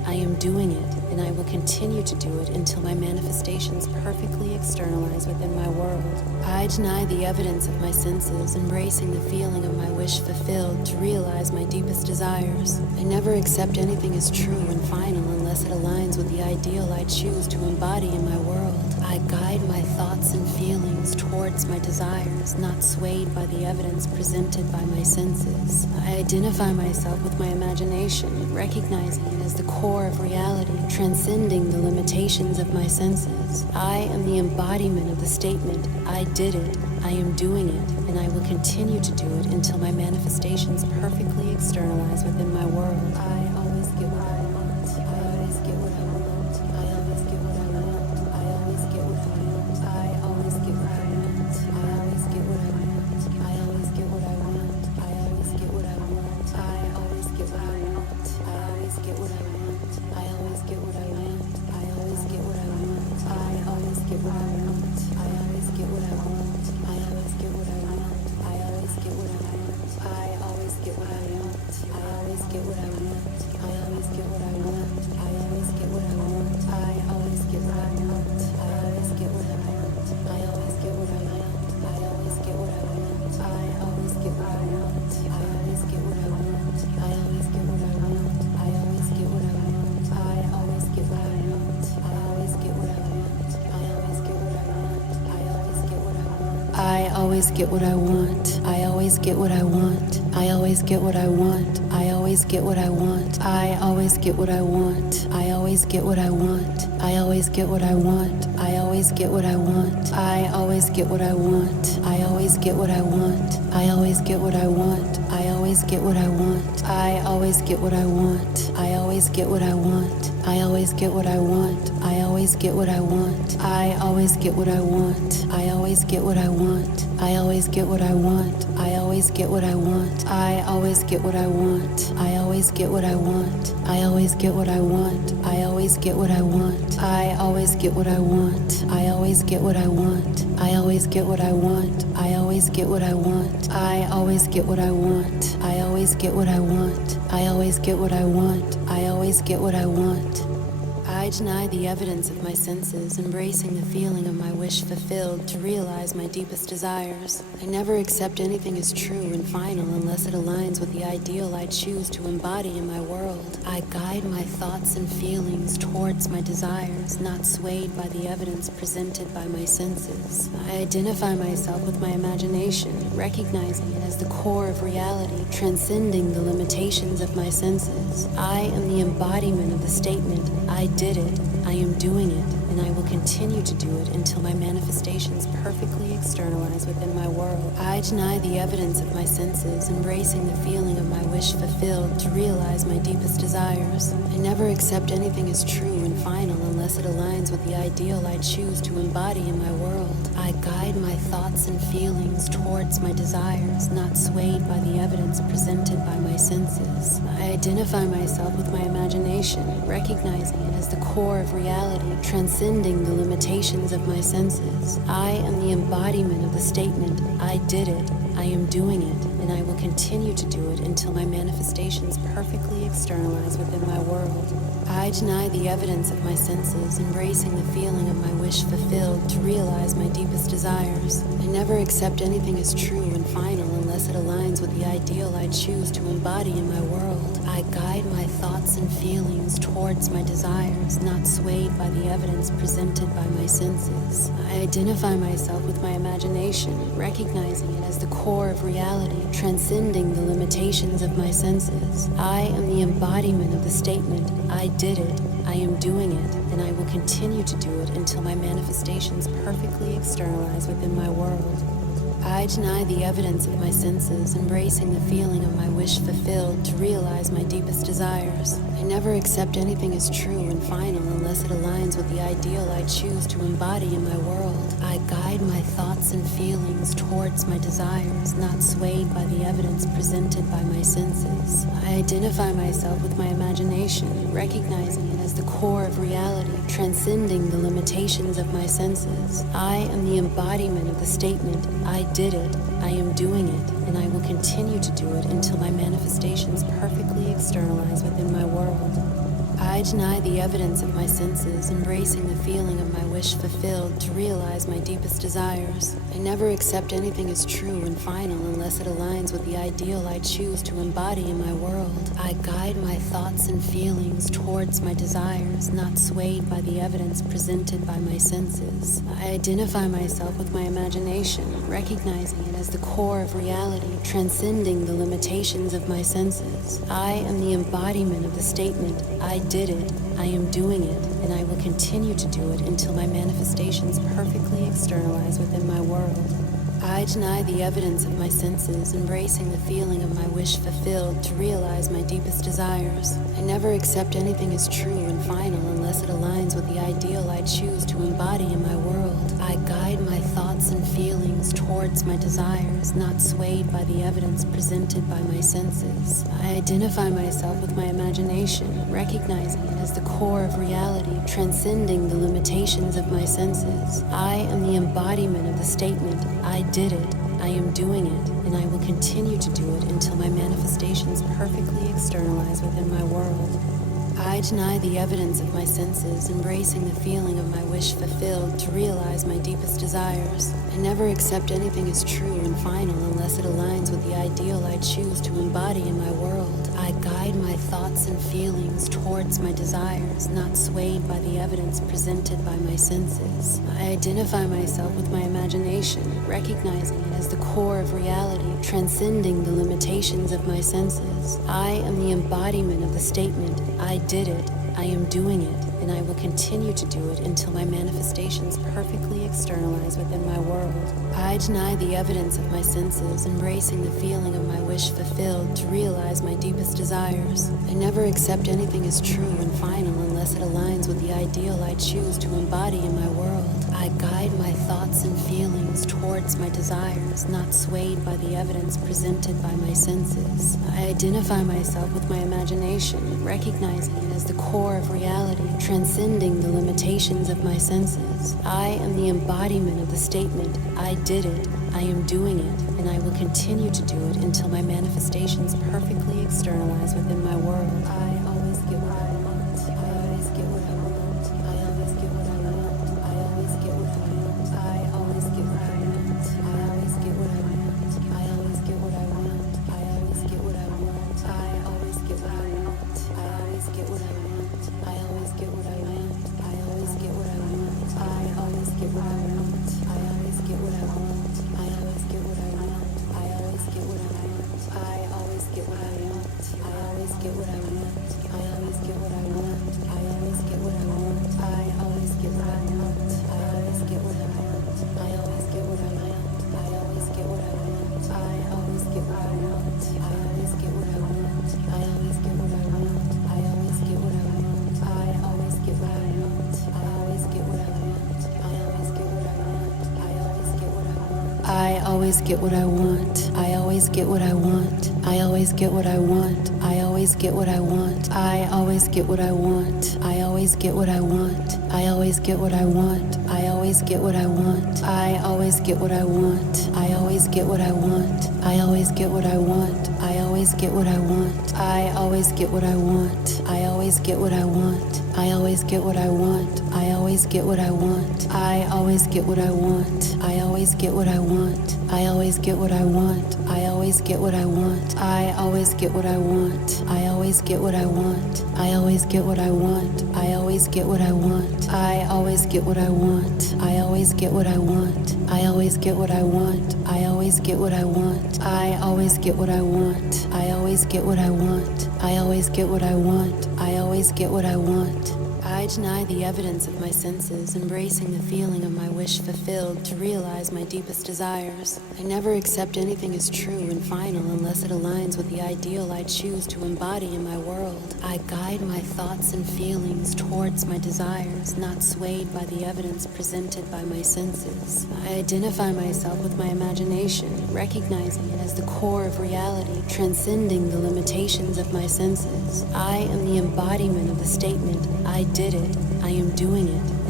I am doing it, and I will continue to do it until my manifestations perfectly externalize within my world. I deny the evidence of my senses, embracing the feeling of my wish fulfilled to realize my deepest desires. I never accept anything as true and final unless it aligns with the ideal I choose to embody in my world. I guide my thoughts and feelings towards my desires, not swayed by the evidence presented by my senses. I identify myself with my imagination, recognizing it as the core of reality, transcending the limitations of my senses. I am the embodiment of the statement, I did it, I am doing it, and I will continue to do it until my manifestations perfectly externalize within my world. I always get what I want. I always get what I want. I always get what I want. I always get what I want. I always get what I want. I always get what I want. I always get what I want. I always get what I want. I always get what I want. I always get what I want. I always get what I want. I always get what I want. I always get what I want. I always get what I want. I always get what I want. I always get what I want. I always get what I want. I always get what I want. I always get what I want. I always get what I want. I always get what I want. I always get what I want. I always get what I want. I always get what I want. I always get what I want. I always get what I want. I always get what I want. I always get what I want. I always get what I want. I always get what I want. I always get what I want. I always get what I want. I always get what I want. I always get what I want. I always get what I want. I always get what I want. I always get what I want. I always get what I want. I always get what I want. I always get what I want. I always get what I want. I always get what I want. I always get what I want. I always get what I want. I always get what I want. I always get what I want. I always get what I want. I always get what I want. I always get what I want. I always get what I want. I always get what I want. I always get what I want. I always get what I want. I always get what I want. I always get what I want. I always get what I want. I always get what I want. I always get what I want. I always get what I want. I always get what I want. I always get what I want. I always get what I want. I always get what I want. I always get what I want. I deny the evidence of my senses, embracing the feeling of my wish fulfilled to realize my deepest desires. I never accept anything as true and final unless it aligns with the ideal I choose to embody in my world. I guide my thoughts and feelings towards my desires, not swayed by the evidence presented by my senses. I identify myself with my imagination, recognizing it as the core of reality, transcending the limitations of my senses. I am the embodiment of the statement, I did it, I am doing it, and I will continue to do it until my manifestations perfectly externalize within my world. I deny the evidence of my senses, embracing the feeling of my wish fulfilled to realize my deepest desires. I never accept anything as true and final unless it aligns with the ideal I choose to embody in my world. I guide my thoughts and feelings towards my desires, not swayed by the evidence presented by my senses. I identify myself with my imagination, recognizing it as the core of reality, transcending the limitations of my senses. I am the embodiment of the statement, I did it, I am doing it, and I will continue to do it until my manifestations perfectly externalize within my world. I deny the evidence of my senses, embracing the feeling of my wish fulfilled to realize my deepest desires. I never accept anything as true and final unless it aligns with the ideal I choose to embody in my world. I guide my thoughts and feelings towards my desires, not swayed by the evidence presented by my senses. I identify myself with my imagination, recognizing it as the core of reality, transcending the limitations of my senses. I am the embodiment of the statement, I did it, I am doing it, and I will continue to do it until my manifestations perfectly externalize within my world. I deny the evidence of my senses, embracing the feeling of my wish fulfilled to realize my deepest desires. I never accept anything as true and final unless it aligns with the ideal I choose to embody in my world. I guide my thoughts and feelings towards my desires, not swayed by the evidence presented by my senses. I identify myself with my imagination, recognizing it as the core of reality, transcending the limitations of my senses. I am the embodiment of the statement, I did it, I am doing it, and I will continue to do it until my manifestations perfectly externalize within my world. I deny the evidence of my senses, embracing the feeling of my wish fulfilled to realize my deepest desires. I never accept anything as true and final unless it aligns with the ideal I choose to embody in my world. I guide my thoughts and feelings towards my desires, not swayed by the evidence presented by my senses. I identify myself with my imagination, recognizing it as the core of reality, transcending the limitations of my senses. I am the embodiment of the statement, I did it, I am doing it, and I will continue to do it until my manifestations perfectly externalize within my world. I deny the evidence of my senses, embracing the feeling of my wish fulfilled to realize my deepest desires. I never accept anything as true and final unless it aligns with the ideal I choose to embody in my world. I guide my thoughts and feelings towards my desires, not swayed by the evidence presented by my senses. I identify myself with my imagination, recognizing it as the core of reality, transcending the limitations of my senses. I am the embodiment of the statement, I did it, I am doing it, and I will continue to do it until my manifestations perfectly externalize within my world. I deny the evidence of my senses, embracing the feeling of my wish fulfilled to realize my deepest desires. I never accept anything as true and final unless it aligns with the ideal I choose to embody in my world. I guide my thoughts and feelings towards my desires, not swayed by the evidence presented by my senses. I identify myself with my imagination, recognizing it as the core of reality, transcending the limitations of my senses. I am the embodiment of the statement, I did it, I am doing it, and I will continue to do it until my manifestations perfectly externalize within my world. I deny the evidence of my senses, embracing the feeling of my wish fulfilled to realize my deepest desires. I never accept anything as true and final unless it aligns with the ideal I choose to embody in my world. I guide my thoughts and feelings towards my desires, not swayed by the evidence presented by my senses. I identify myself with my imagination, recognizing it as the core of reality, transcending the limitations of my senses. I am the embodiment of the statement, I did it, I am doing it, and I will continue to do it until my manifestations perfectly externalize within my world. I always get what I want. I always get what I want. I always get what I want. I always get what I want. I always get what I want. I always get what I want. I always get what I want. I always get what I want. I always get what I want. I always get what I want. I always get what I want. I always get what I want. I always get what I want. I always get what I want. I always get what I want. I always get what I want. I always get what I want. I always get what I want. I always get what I want. I always get what I want. I always get what I want. I always get what I want. I always get what I want. I always get what I want. I always get what I want. I always get what I want. I always get what I want. I always get what I want. I always get what I want. I always get what I want. I always get what I want. I always get what I want. I always get what I want. I always get what I want. I always get what I want. I always get what I want. I always get what I want. I always get what I want. I always get what I want. I always get what I want. I always get what I want. I always get what I want. I always get what I want. I always get what I want. I always get what I want. I always get what I want. I always get what I want. I always get what I want. I always get what I want. I always get what I want. I always get what I want. I always get what I want. I always get what I want. I always get what I want. I always get what I want. I always get what I want. I always get what I want. I always get what I want. I always get what I want. I always get what I want. I always get what I want. I always get what I want. I always get what I want. I always get what I want. I deny the evidence of my senses, embracing the feeling of my wish fulfilled to realize my deepest desires. I never accept anything as true and final unless it aligns with the ideal I choose to embody in my world. I guide my thoughts and feelings towards my desires, not swayed by the evidence presented by my senses. I identify myself with my imagination, recognizing it as the core of reality, transcending the limitations of my senses. I am the embodiment of the statement, I did it, I am doing it, and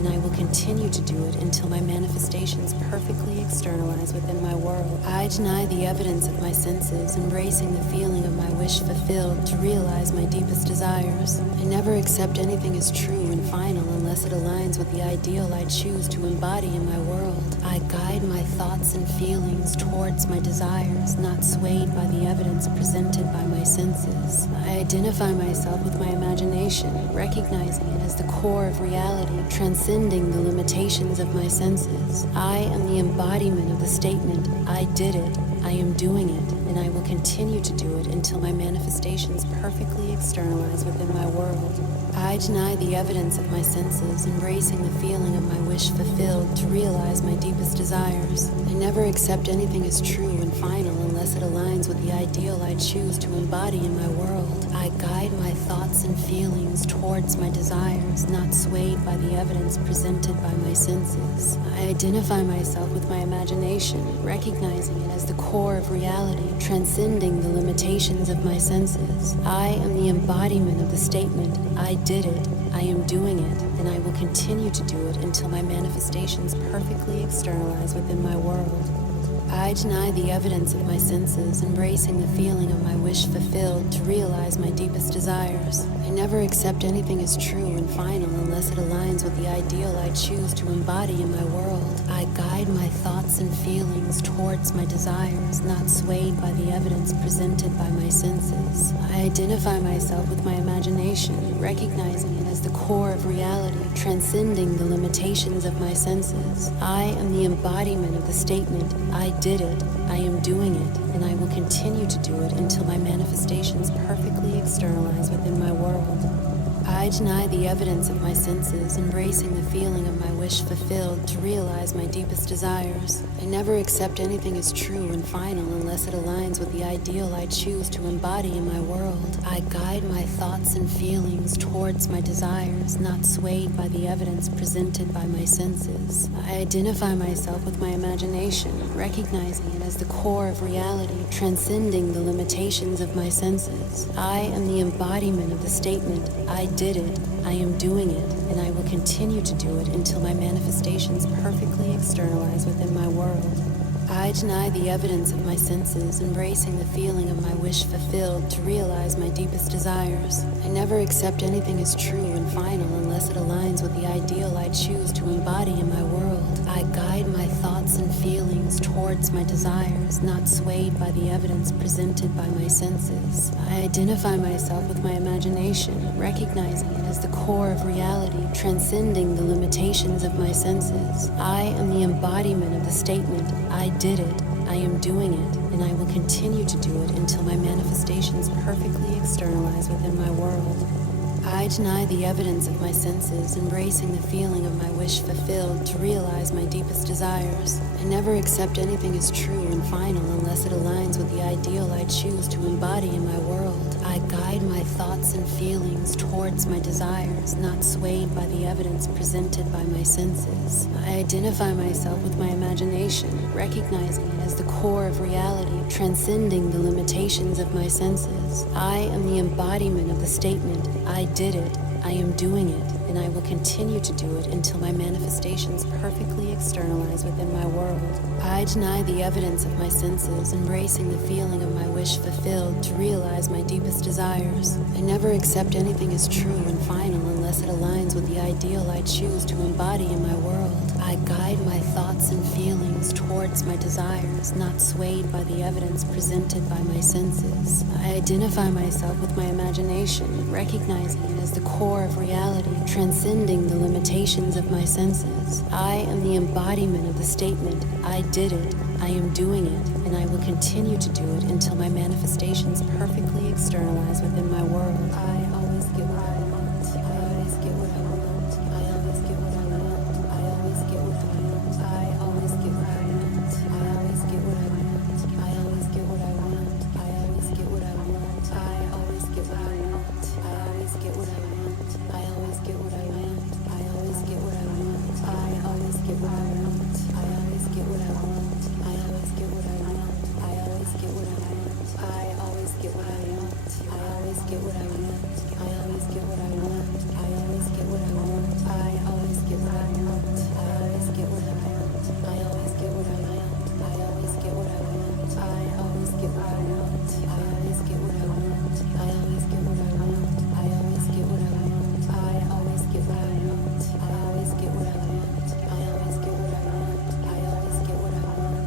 and I will continue to do it until my manifestations perfectly externalize within my world. I deny the evidence of my senses, embracing the feeling of my wish fulfilled to realize my deepest desires. I never accept anything as true and final unless it aligns with the ideal I choose to embody in my world. I guide my thoughts and feelings towards my desires, not swayed by the evidence presented by my senses. I identify myself with my imagination, recognizing it as the core of reality, transcending the limitations of my senses. I am the embodiment of the statement, I did it, I am doing it, and I will continue to do it until my manifestations perfectly externalize within my world. I deny the evidence of my senses, embracing the feeling of my wish fulfilled to realize my deepest desires. I never accept anything as true and final unless it aligns with the ideal I choose to embody in my world. I guide my thoughts and feelings towards my desires, not swayed by the evidence presented by my senses. I identify myself with my imagination, recognizing it as the core of reality, transcending the limitations of my senses. I am the embodiment of the statement, I did it, I am doing it, and I will continue to do it until my manifestations perfectly externalize within my world. I deny the evidence of my senses, embracing the feeling of my wish fulfilled to realize my deepest desires. I never accept anything as true and final unless it aligns with the ideal I choose to embody in my world. I guide my thoughts and feelings towards my desires, not swayed by the evidence presented by my senses. I identify myself with my imagination, recognizing it as the core of reality, transcending the limitations of my senses. I am the embodiment of the statement, I did it, I am doing it, and I will continue to do it until my manifestations perfectly externalize within my world. I deny the evidence of my senses, embracing the feeling of my wish fulfilled to realize my deepest desires. I never accept anything as true and final unless it aligns with the ideal I choose to embody in my world. I guide my thoughts and feelings towards my desires, not swayed by the evidence presented by my senses. I identify myself with my imagination, recognizing it as the core of reality, transcending the limitations of my senses. I am the embodiment of the statement, I did it, I am doing it, and I will continue to do it until my manifestations perfectly externalize within my world. I deny the evidence of my senses, embracing the feeling of my wish fulfilled to realize my deepest desires. I never accept anything as true and final unless it aligns with the ideal I choose to embody in my world. I guide my thoughts and feelings towards my desires, not swayed by the evidence presented by my senses. I identify myself with my imagination, recognizing it as the core of reality, transcending the limitations of my senses. I am the embodiment of the statement, I did it, I am doing it, and I will continue to do it until my manifestations perfectly externalize within my world. I deny the evidence of my senses, embracing the feeling of my wish fulfilled to realize my deepest desires. I never accept anything as true and final unless it aligns with the ideal I choose to embody in my world. I guide my thoughts and feelings towards my desires, not swayed by the evidence presented by my senses. I identify myself with my imagination, recognizing it as the core of reality, transcending the limitations of my senses. I am the embodiment of the statement, I did it, I am doing it, and I will continue to do it until my manifestations perfectly externalize within my world. I deny the evidence of my senses, embracing the feeling of my wish fulfilled to realize my deepest desires. I never accept anything as true and final unless it aligns with the ideal I choose to embody in my world. I guide my thoughts and feelings towards my desires, not swayed by the evidence presented by my senses. I identify myself with my imagination, recognizing it as the core of reality, transcending the limitations of my senses. I am the embodiment of the statement, I did it, I am doing it, and I will continue to do it until my manifestations perfectly externalize within my world. I always get what I want. I always get what I want. I always get what I want. I always get what I want. I always get what I want. I always get what I want. I always get what I want. I always get what I want. I always get what I want. I always get what I want. I always get what I want. I always get what I want. I always get what I want. I always get what I want. I always get what I want. I always get what I want. I always get what I want. I always get what I want. I always get what I want.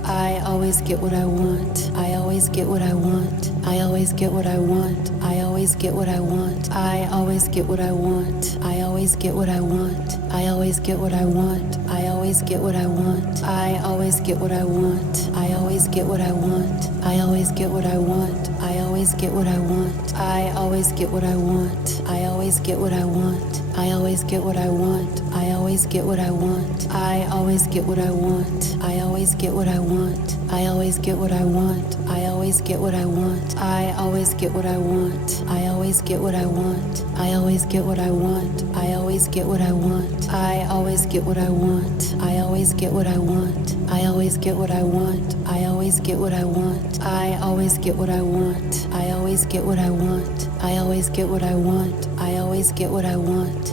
I always get what I want. I always get what I want. I always get what I want. I always get what I want. I always get what I want. I always get what I want. I always get what I want. I always get what I want. I always get what I want. I always get what I want. I always get what I want. I always get what I want. I always get what I want. I always get what I want. I always get what I want. I always get what I want. I always get what I want. I always get what I want. I always get what I want. I always get what I want. I always get what I want. I always get what I want. I always get what I want. I always get what I want. I always get what I want. I always get what I want. I always get what I want. I always get what I want. I always get what I want. I always get what I want. I always get what I want. I always get what I want.